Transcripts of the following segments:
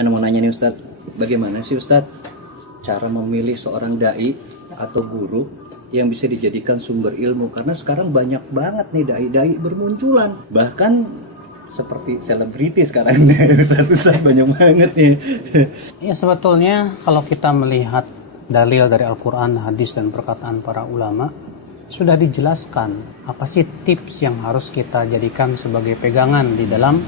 Mau nanya nih Ustadz, bagaimana sih Ustadz cara memilih seorang dai atau guru yang bisa dijadikan sumber ilmu? Karena sekarang banyak banget nih dai-dai bermunculan, bahkan seperti selebriti sekarang. Ustadz banyak banget nih. Ya, sebetulnya kalau kita melihat dalil dari Al-Quran, hadis, dan perkataan para ulama, sudah dijelaskan apa sih tips yang harus kita jadikan sebagai pegangan di dalam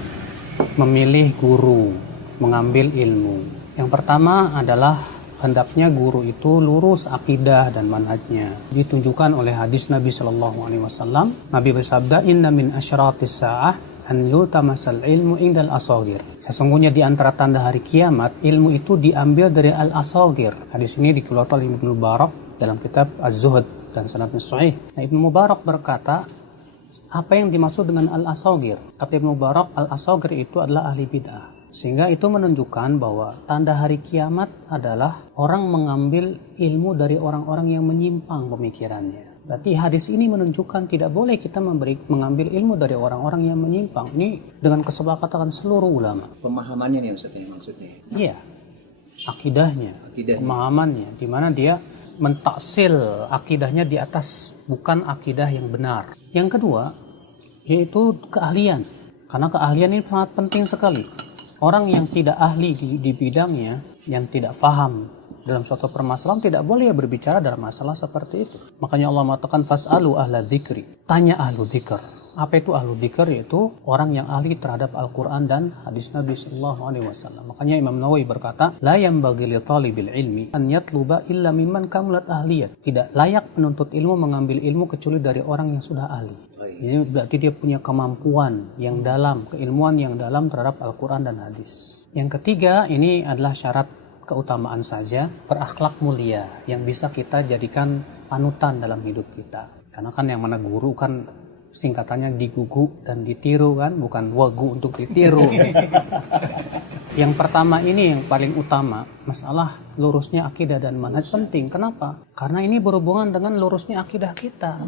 memilih guru, mengambil ilmu. Yang pertama adalah hendaknya guru itu lurus akidah dan manhajnya. Ditunjukkan oleh hadis Nabi Shallallahu Alaihi Wasallam. Nabi bersabda, Inna min asyratis sa'ah an yultamasal ilmu indal asagir. Sesungguhnya di antara tanda hari kiamat, ilmu itu diambil dari al-asagir. Hadis ini dikeluarkan oleh Ibnu Mubarak dalam kitab Az-Zuhd dan sanadnya sahih. Nah, Ibnu Mubarak berkata, apa yang dimaksud dengan al-asagir? Kata Ibnu Mubarak, al-asagir itu adalah ahli bid'ah. Sehingga itu menunjukkan bahwa tanda hari kiamat adalah orang mengambil ilmu dari orang-orang yang menyimpang pemikirannya. Berarti hadis ini menunjukkan tidak boleh kita mengambil ilmu dari orang-orang yang menyimpang. Ini dengan kesepakatan seluruh ulama. Pemahamannya nih Ustadz yang maksudnya. Iya, akidahnya. Pemahamannya, di mana dia mentaksil akidahnya di atas bukan akidah yang benar. Yang kedua, yaitu keahlian. Karena keahlian ini sangat penting sekali. Orang yang tidak ahli di bidangnya, yang tidak faham dalam suatu permasalahan, tidak boleh berbicara dalam masalah seperti itu. Makanya Allah mengatakan fas'alu ahla dzikri. Tanya ahlu dzikr. Apa itu ahlu dzikr? Yaitu orang yang ahli terhadap Al-Quran dan hadis Nabi Sallallahu Alaihi Wasallam. Makanya Imam Nawawi berkata, la yanbaghi li talibil ilmi an yatluba illa mimman kamulat ahliyat. Tidak layak penuntut ilmu mengambil ilmu kecuali dari orang yang sudah ahli. Ini berarti dia punya kemampuan yang dalam, keilmuan yang dalam terhadap Al-Quran dan hadis. Yang ketiga, ini adalah syarat keutamaan saja, berakhlak mulia yang bisa kita jadikan panutan dalam hidup kita. Karena kan yang mana guru kan singkatannya digugu dan ditiru kan, bukan wagu untuk ditiru. Yang pertama ini yang paling utama, masalah lurusnya akidah dan manhaj penting. Kenapa? Karena ini berhubungan dengan lurusnya akidah kita.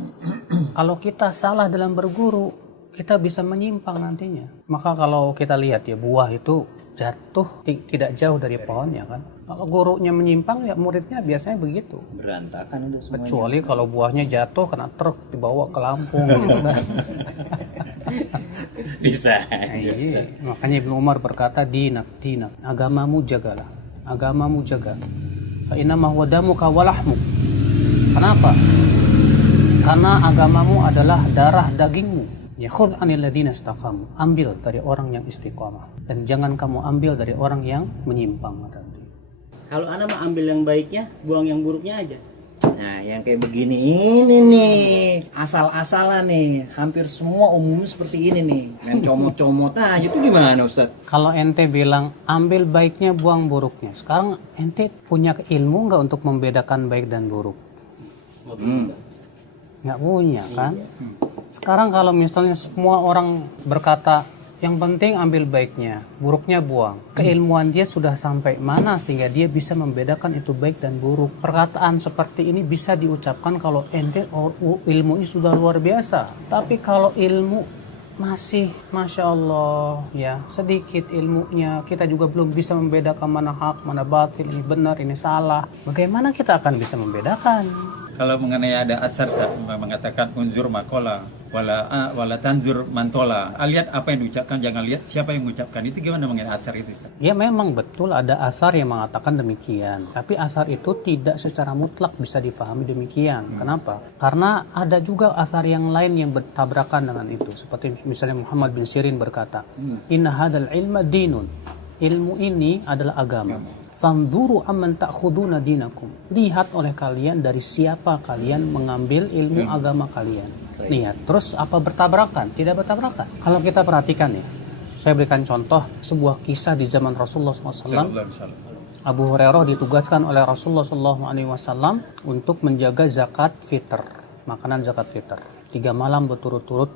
Kalau kita salah dalam berguru, kita bisa menyimpang nantinya. Maka kalau kita lihat ya, buah itu jatuh tidak jauh dari pohonnya kan. Kalau gurunya menyimpang ya muridnya biasanya begitu. Berantakan udah semuanya. Kecuali kalau buahnya jatuh kena truk dibawa ke Lampung gitu kan. Bisa. Iya. Makanya Ibnu Umar berkata, dinak, agamamu jagalah, agamamu jaga. Fa innama huwa damuka wa lahmuk. Kenapa? Karena agamamu adalah darah dagingmu. Ya khudh 'anil ladina istaqamu. Ambil dari orang yang istiqamah dan jangan kamu ambil dari orang yang menyimpang. Kalau anak mah ambil yang baiknya, buang yang buruknya aja. Nah, yang kayak begini ini nih, asal-asalan nih, hampir semua umumnya seperti ini nih, yang comot-comot aja itu gimana Ustaz? Kalau ente bilang ambil baiknya, buang buruknya, sekarang ente punya ilmu nggak untuk membedakan baik dan buruk? Nggak punya kan? Sekarang kalau misalnya semua orang berkata yang penting ambil baiknya, buruknya buang. Keilmuan dia sudah sampai mana sehingga dia bisa membedakan itu baik dan buruk. Perkataan seperti ini bisa diucapkan kalau ente ilmu ini sudah luar biasa. Tapi kalau ilmu masih Masya Allah ya, sedikit ilmunya, kita juga belum bisa membedakan mana hak, mana batil, ini benar, ini salah. Bagaimana kita akan bisa membedakan? Kalau mengenai ada asar mengatakan unzur makola wala tanzur mantola. Lihat apa yang diucapkan, jangan lihat siapa yang mengucapkan. Itu gimana mengenai asar itu Ustaz? Ya memang betul ada asar yang mengatakan demikian. Tapi asar itu tidak secara mutlak bisa difahami demikian. Kenapa? Karena ada juga asar yang lain yang bertabrakan dengan itu. Seperti misalnya Muhammad bin Sirin berkata, Inna hadal ilma dinun. Ilmu ini adalah agama. Fanzuru amman ta'khuduna dinakum. Lihat oleh kalian dari siapa kalian mengambil ilmu agama kalian. Lihat, terus apa bertabrakan? Tidak bertabrakan. Kalau kita perhatikan ya, saya berikan contoh sebuah kisah di zaman Rasulullah SAW. Abu Hurairah ditugaskan oleh Rasulullah SAW untuk menjaga zakat fitr, makanan zakat fitr. 3 malam berturut-turut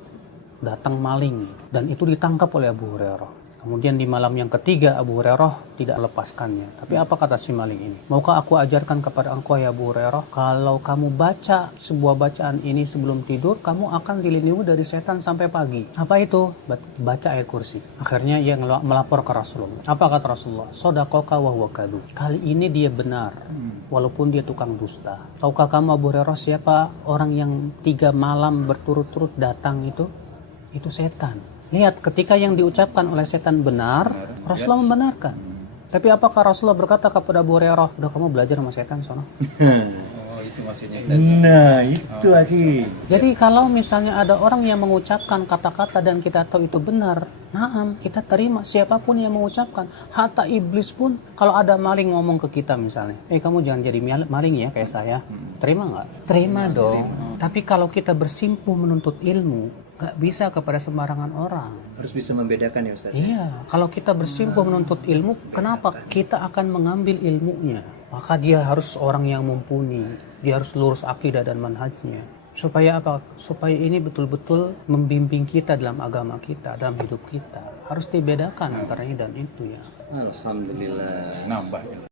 datang maling dan itu ditangkap oleh Abu Hurairah. Kemudian di malam yang ketiga Abu Hurairah tidak lepaskannya. Tapi apa kata si maling ini? Maukah aku ajarkan kepada engkau ya Abu Hurairah, kalau kamu baca sebuah bacaan ini sebelum tidur, kamu akan dilindungi dari setan sampai pagi. Apa itu? Baca ayat kursi. Akhirnya ia melapor ke Rasulullah. Apa kata Rasulullah? Shadaqaka wa huwa kadzub. Kali ini dia benar, walaupun dia tukang dusta. Tahukah kamu Abu Hurairah siapa orang yang 3 malam berturut-turut datang itu? Itu setan. Lihat, ketika yang diucapkan oleh setan benar, Rasulullah membenarkan. Tapi apakah Rasulullah berkata kepada Abu Hurairah, udah kamu belajar sama setan sono? Oh, itu maksudnya Ustaz. Nah, itu akhi. Jadi kalau misalnya ada orang yang mengucapkan kata-kata dan kita tahu itu benar, naam, kita terima siapapun yang mengucapkan. Hatta iblis pun, kalau ada maling ngomong ke kita misalnya, kamu jangan jadi maling ya kayak saya. Terima nggak? Terima dong. Tapi kalau kita bersimpuh menuntut ilmu, nggak bisa kepada sembarangan orang. Harus bisa membedakan ya Ustaz. Iya, kalau kita bersimpuh menuntut ilmu, kenapa kita akan mengambil ilmunya? Maka dia harus orang yang mumpuni, dia harus lurus akidah dan manhajnya. Supaya apa? Supaya ini betul-betul membimbing kita dalam agama kita, dalam hidup kita. Harus dibedakan antara ini dan itu ya. Alhamdulillah. Nambah.